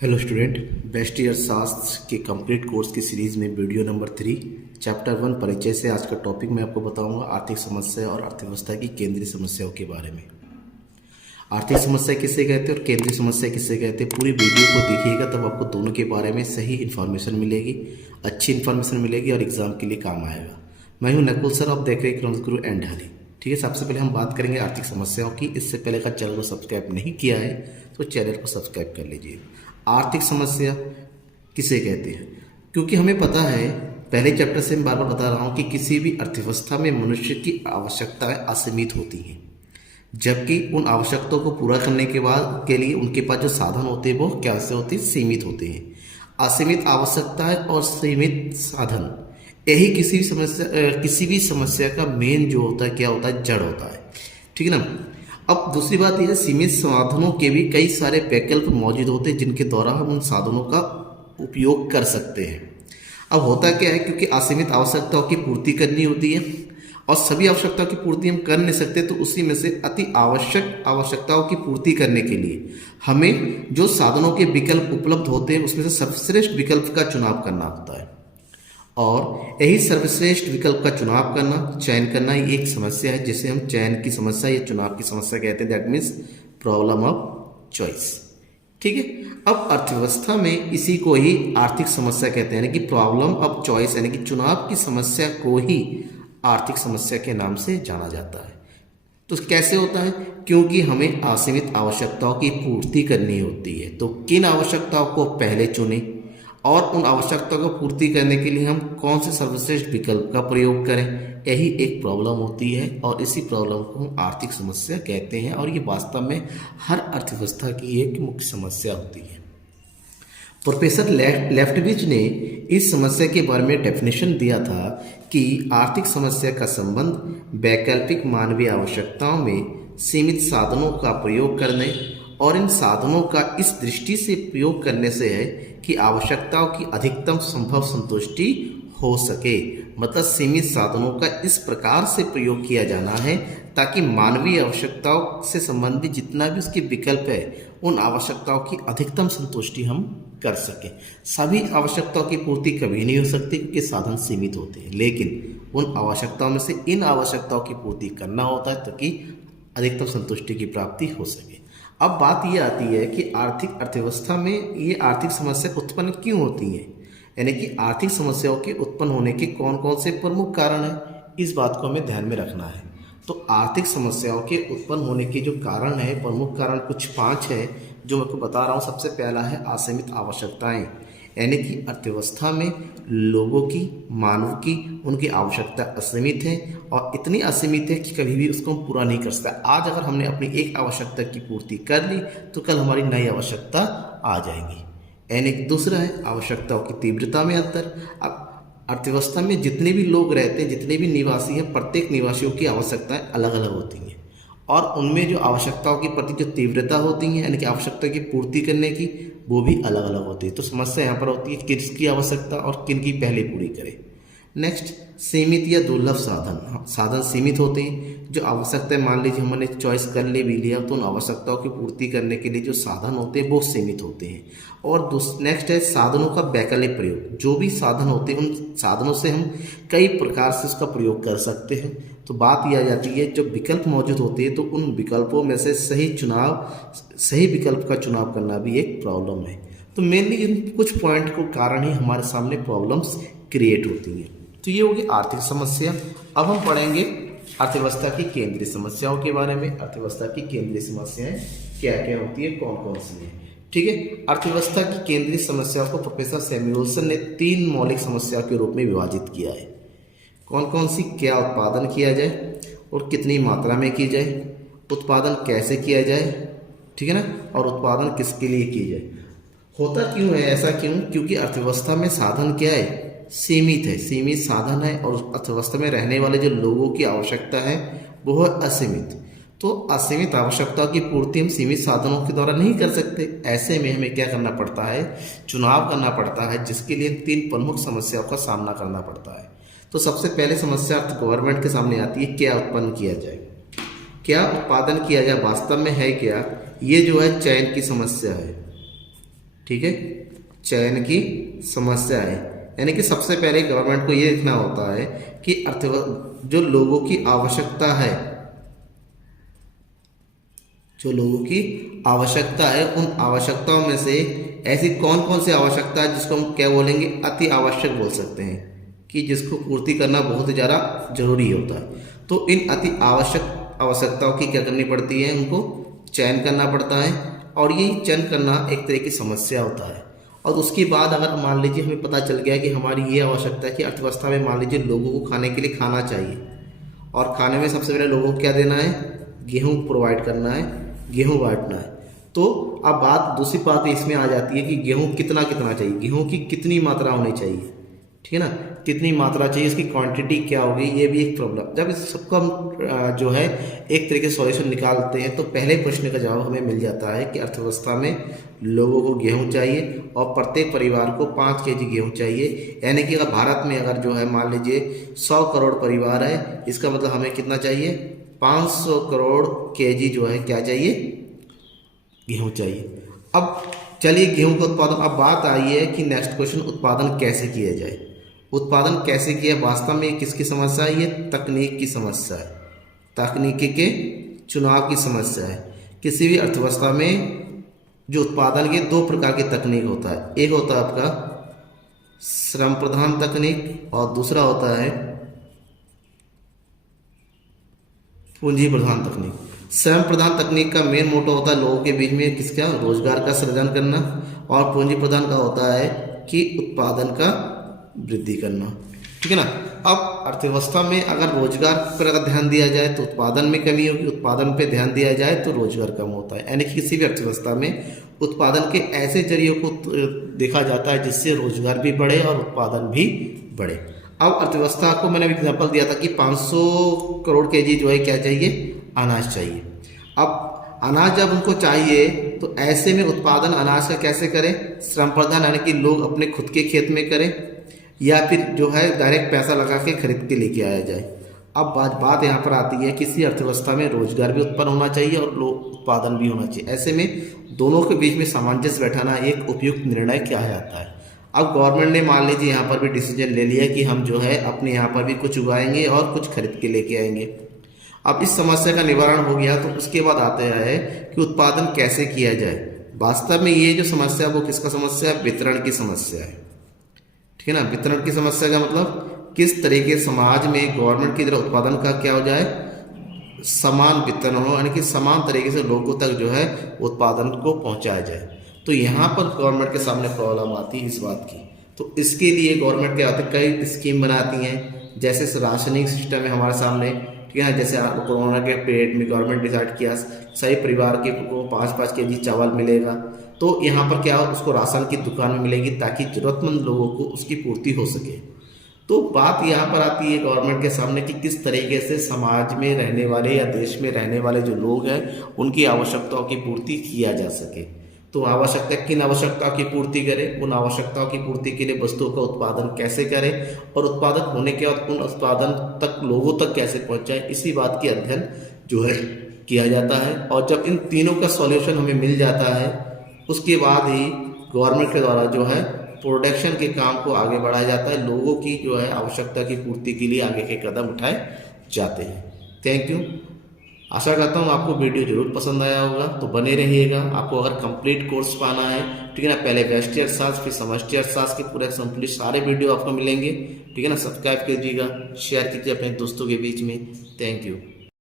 Hello student, best year शास्त्र के complete course की सीरीज में वीडियो नंबर 3 चैप्टर 1 परिचय से आज का टॉपिक मैं आपको बताऊंगा आर्थिक समस्या और अर्थव्यवस्था की केंद्रीय समस्याओं के बारे में। आर्थिक समस्या किसे कहते हैं और केंद्रीय समस्या किसे कहते हैं, पूरी वीडियो को देखिएगा तब आपको दोनों के बारे में सही इन्फॉर्मेशन मिलेगी, अच्छी इन्फॉर्मेशन मिलेगी और एग्जाम के लिए काम आएगा। मैं हूँ नकुल सर, आप देख रहे हैं क्रॉन्स गुरु एंड ढाली। ठीक है, सबसे पहले हम बात करेंगे आर्थिक समस्याओं की। इससे पहले अगर चैनल को सब्सक्राइब नहीं किया है तो चैनल को सब्सक्राइब कर लीजिए। आर्थिक समस्या किसे कहते हैं, क्योंकि हमें पता है, पहले चैप्टर से मैं बार बार बता रहा हूँ कि किसी भी अर्थव्यवस्था में मनुष्य की आवश्यकताएं असीमित होती हैं, जबकि उन आवश्यकताओं को पूरा करने के लिए उनके पास जो साधन होते हैं वो कैसे होते हैं, सीमित होते हैं। असीमित आवश्यकताएं और सीमित साधन, यही किसी भी समस्या का मेन जो होता है, क्या होता है, जड़ होता है। ठीक है ना। अब दूसरी बात यह है, सीमित साधनों के भी कई सारे वैकल्प मौजूद होते हैं जिनके द्वारा हम उन साधनों का उपयोग कर सकते हैं। अब होता क्या है, क्योंकि असीमित आवश्यकताओं की पूर्ति करनी होती है और सभी आवश्यकताओं की पूर्ति हम कर नहीं सकते, तो उसी में से अति आवश्यक आवश्यकताओं की पूर्ति करने के लिए हमें जो साधनों के विकल्प उपलब्ध होते हैं उसमें से सर्वश्रेष्ठ विकल्प का चुनाव करना होता है। और यही सर्वश्रेष्ठ विकल्प का चुनाव करना, चयन करना, ये एक समस्या है जिसे हम चयन की समस्या या चुनाव की समस्या कहते हैं। That means problem of choice. ठीक है। अब अर्थव्यवस्था में इसी को ही आर्थिक समस्या कहते हैं, यानी कि प्रॉब्लम ऑफ चॉइस, यानी कि चुनाव की समस्या को ही आर्थिक समस्या के नाम से जाना जाता है। तो कैसे होता है, क्योंकि हमें असीमित आवश्यकताओं की पूर्ति करनी होती है, तो किन आवश्यकताओं को पहले चुनें और उन आवश्यकताओं को पूर्ति करने के लिए हम कौन से सर्वश्रेष्ठ विकल्प का प्रयोग करें, यही एक प्रॉब्लम होती है और इसी प्रॉब्लम को हम आर्थिक समस्या कहते हैं। और ये वास्तव में हर अर्थव्यवस्था की एक मुख्य समस्या होती है। प्रोफेसर लेफ्टविच ने इस समस्या के बारे में डेफिनेशन दिया था कि आर्थिक समस्या का संबंध वैकल्पिक मानवीय आवश्यकताओं में सीमित साधनों का प्रयोग करने और इन साधनों का इस दृष्टि से प्रयोग करने से है कि आवश्यकताओं की अधिकतम संभव संतुष्टि हो सके। मतलब सीमित साधनों का इस प्रकार से प्रयोग किया जाना है ताकि मानवीय आवश्यकताओं से संबंधित जितना भी उसके विकल्प है उन आवश्यकताओं की अधिकतम संतुष्टि हम कर सकें। सभी आवश्यकताओं की पूर्ति कभी नहीं हो सकती क्योंकि साधन सीमित होते हैं, लेकिन उन आवश्यकताओं में से इन आवश्यकताओं की पूर्ति करना होता है ताकि अधिकतम संतुष्टि की प्राप्ति हो सके। अब बात ये आती है कि आर्थिक अर्थव्यवस्था में ये आर्थिक समस्या उत्पन्न क्यों होती है, यानी कि आर्थिक समस्याओं के उत्पन्न होने के कौन कौन से प्रमुख कारण हैं, इस बात को हमें ध्यान में रखना है। तो आर्थिक समस्याओं के उत्पन्न होने के जो कारण है, प्रमुख कारण कुछ 5 है जो मैं आपको बता रहा हूँ। सबसे पहला है असीमित आवश्यकताएं, यानी कि अर्थव्यवस्था में लोगों की, मानव की, उनकी आवश्यकता असीमित है और इतनी असीमित है कि कभी भी उसको हम पूरा नहीं कर सकता। आज अगर हमने अपनी एक आवश्यकता की पूर्ति कर ली तो कल हमारी नई आवश्यकता आ जाएगी। यानी कि दूसरा है आवश्यकताओं की तीव्रता में अंतर। अब अर्थव्यवस्था में जितने भी लोग रहते हैं, जितने भी निवासी हैं, प्रत्येक निवासियों की आवश्यकताएं अलग अलग होती हैं और उनमें जो आवश्यकताओं के प्रति जो तीव्रता होती है, यानी कि आवश्यकता की पूर्ति करने की, वो भी अलग अलग होती है। तो समस्या यहाँ पर होती है किसकी आवश्यकता और किन की पहले पूरी करें। नेक्स्ट, सीमित या दुर्लभ साधन। साधन सीमित होते हैं। जो आवश्यकताएं, मान लीजिए हमने चॉइस कर ले भी लिया, तो उन आवश्यकताओं की पूर्ति करने के लिए जो साधन होते हैं वो सीमित होते हैं। और नेक्स्ट है साधनों का वैकल्पिक प्रयोग। जो भी साधन होते हैं उन साधनों से हम कई प्रकार से उसका प्रयोग कर सकते हैं। तो बात यह आ जाती है, जो विकल्प मौजूद होते हैं तो उन विकल्पों में से सही विकल्प का चुनाव करना भी एक प्रॉब्लम है। तो मेनली इन कुछ पॉइंट को कारण ही हमारे सामने प्रॉब्लम्स क्रिएट होती हैं। तो ये होगी आर्थिक समस्या। अब हम पढ़ेंगे अर्थव्यवस्था की केंद्रीय समस्याओं के बारे में। अर्थव्यवस्था की केंद्रीय समस्याएं क्या क्या होती है, कौन कौन सी हैं। ठीक है। अर्थव्यवस्था की केंद्रीय समस्याओं को प्रोफेसर सैमुअल्सन ने 3 मौलिक समस्याओं के रूप में विभाजित किया है। कौन कौन सी, क्या उत्पादन किया जाए और कितनी मात्रा में की जाए, उत्पादन कैसे किया जाए, ठीक है ना, और उत्पादन किसके लिए की जाए। होता क्यों है ऐसा, क्यों, क्योंकि अर्थव्यवस्था में साधन क्या है, सीमित है, सीमित साधन है और अर्थव्यवस्था में रहने वाले जो लोगों की आवश्यकता है वो है असीमित। तो असीमित आवश्यकताओं की पूर्ति हम सीमित साधनों के द्वारा नहीं कर सकते। ऐसे में हमें क्या करना पड़ता है, चुनाव करना पड़ता है, जिसके लिए 3 प्रमुख समस्याओं का सामना करना पड़ता है। तो सबसे पहले समस्या गवर्नमेंट के सामने आती है, क्या उत्पन्न किया जाए, क्या उत्पादन किया जाए, वास्तव में है क्या, ये जो है चयन की समस्या है। ठीक है, चयन की समस्या है। यानी कि सबसे पहले गवर्नमेंट को ये देखना होता है कि जो लोगों की आवश्यकता है, जो लोगों की आवश्यकता है, उन आवश्यकताओं में से ऐसी कौन कौन सी आवश्यकता है जिसको हम क्या बोलेंगे, अति आवश्यक बोल सकते हैं, कि जिसको पूर्ति करना बहुत ज़्यादा जरूरी होता है। तो इन अति आवश्यक आवश्यकताओं की क्या करनी पड़ती है, उनको चयन करना पड़ता है, और ये चयन करना एक तरह की समस्या होता है। और उसके बाद अगर मान लीजिए हमें पता चल गया कि हमारी ये आवश्यकता है कि अर्थव्यवस्था में मान लीजिए लोगों को खाने के लिए खाना चाहिए, और खाने में सबसे पहले लोगों को क्या देना है, गेहूँ प्रोवाइड करना है, गेहूँ बांटना है। तो अब बात दूसरी बात इसमें आ जाती है कि गेहूँ कितना कितना चाहिए, गेहूँ की कितनी मात्रा होनी चाहिए, ठीक है ना, कितनी मात्रा चाहिए, इसकी क्वांटिटी क्या होगी, ये भी एक प्रॉब्लम। जब इस सबको हम जो है एक तरीके से सॉल्यूशन निकालते हैं तो पहले प्रश्न का जवाब हमें मिल जाता है कि अर्थव्यवस्था में लोगों को गेहूं चाहिए और प्रत्येक परिवार को 5 केजी गेहूं चाहिए। यानी कि अगर भारत में अगर जो है मान लीजिए 100 करोड़ परिवार है, इसका मतलब हमें कितना चाहिए, 500 करोड़ केजी जो है क्या चाहिए, गेहूँ चाहिए। अब चलिए गेहूँ का उत्पादन, अब बात आई है कि नेक्स्ट क्वेश्चन, उत्पादन कैसे किया जाए। उत्पादन कैसे किया, वास्तव में किसकी समस्या है, ये तकनीक की समस्या है, तकनीकी के चुनाव की समस्या है। किसी भी अर्थव्यवस्था में जो उत्पादन के 2 प्रकार की तकनीक होता है, एक होता है आपका श्रम प्रधान तकनीक और दूसरा होता है पूंजी प्रधान तकनीक। श्रम प्रधान तकनीक का मेन मोटो होता है लोगों के बीच में किसका, रोजगार का सृजन करना, और पूंजी प्रधान का होता है कि उत्पादन का वृद्धि करना, ठीक है ना। अब अर्थव्यवस्था में अगर रोजगार पर अगर ध्यान दिया जाए तो उत्पादन में कमी होगी, उत्पादन पे ध्यान दिया जाए तो रोजगार कम होता है। यानी कि किसी भी अर्थव्यवस्था में उत्पादन के ऐसे जरियों को देखा जाता है जिससे रोजगार भी बढ़े और उत्पादन भी बढ़े। अब अर्थव्यवस्था को मैंने एग्जाम्पल दिया था कि 500 करोड़ केजी जो है क्या चाहिए, अनाज चाहिए। अब अनाज जब उनको चाहिए तो ऐसे में उत्पादन अनाज का कैसे करें, श्रम प्रधान, यानी कि लोग अपने खुद के खेत में करें, या फिर जो है डायरेक्ट पैसा लगा के खरीद के लेके आया जाए। अब बात यहाँ पर आती है, किसी अर्थव्यवस्था में रोजगार भी उत्पन्न होना चाहिए और उत्पादन भी होना चाहिए। ऐसे में दोनों के बीच में सामंजस्य बैठाना एक उपयुक्त निर्णय क्या जाता है। अब गवर्नमेंट ने मान लीजिए यहाँ पर भी डिसीजन ले लिया कि हम जो है अपने यहाँ पर भी कुछ उगाएंगे और कुछ खरीद के लेके आएंगे। अब इस समस्या का निवारण हो गया तो उसके बाद आता है कि उत्पादन कैसे किया जाए। वास्तव में ये जो समस्या वो किसका समस्या है, वितरण की समस्या है, ठीक है ना। वितरण की समस्या का मतलब किस तरीके समाज में गवर्नमेंट की तरह उत्पादन का क्या हो जाए, समान वितरण हो, यानी कि समान तरीके से लोगों तक जो है उत्पादन को पहुंचाया जाए। तो यहाँ पर गवर्नमेंट के सामने प्रॉब्लम आती है इस बात की। तो इसके लिए गवर्नमेंट क्या होती है, कई स्कीम बनाती हैं, जैसे राशनिंग सिस्टम है हमारे सामने, ठीक है ना। जैसे कोरोना के पीरियड में गवर्नमेंट डिसाइड किया सही परिवार के को 5-5 केजी चावल मिलेगा, तो यहाँ पर क्या हो, उसको राशन की दुकान में मिलेगी ताकि जरूरतमंद लोगों को उसकी पूर्ति हो सके। तो बात यहाँ पर आती है गवर्नमेंट के सामने कि किस तरीके से समाज में रहने वाले या देश में रहने वाले जो लोग हैं उनकी आवश्यकताओं की पूर्ति किया जा सके। तो किन आवश्यकताओं की पूर्ति करें, उन आवश्यकताओं की पूर्ति के लिए वस्तुओं का उत्पादन कैसे करें, और उत्पादन होने के बाद उन उत्पादन तक लोगों तक कैसे पहुँचाएं, इसी बात की अध्ययन जो है किया जाता है। और जब इन तीनों का सॉल्यूशन हमें मिल जाता है उसके बाद ही गवर्नमेंट के द्वारा जो है प्रोडक्शन के काम को आगे बढ़ाया जाता है, लोगों की जो है आवश्यकता की पूर्ति के लिए आगे के कदम उठाए जाते हैं। Thank you. आशा करता हूँ आपको वीडियो जरूर पसंद आया होगा, तो बने रहिएगा। आपको अगर कंप्लीट कोर्स पाना है, ठीक है ना, पहले व्यष्टि अर्थशास्त्र फिर समष्टि अर्थशास्त्र के पूरे कंप्लीट सारे वीडियो आपको मिलेंगे, ठीक है ना। सब्सक्राइब कीजिएगा, शेयर कीजिए अपने दोस्तों के बीच में। Thank you.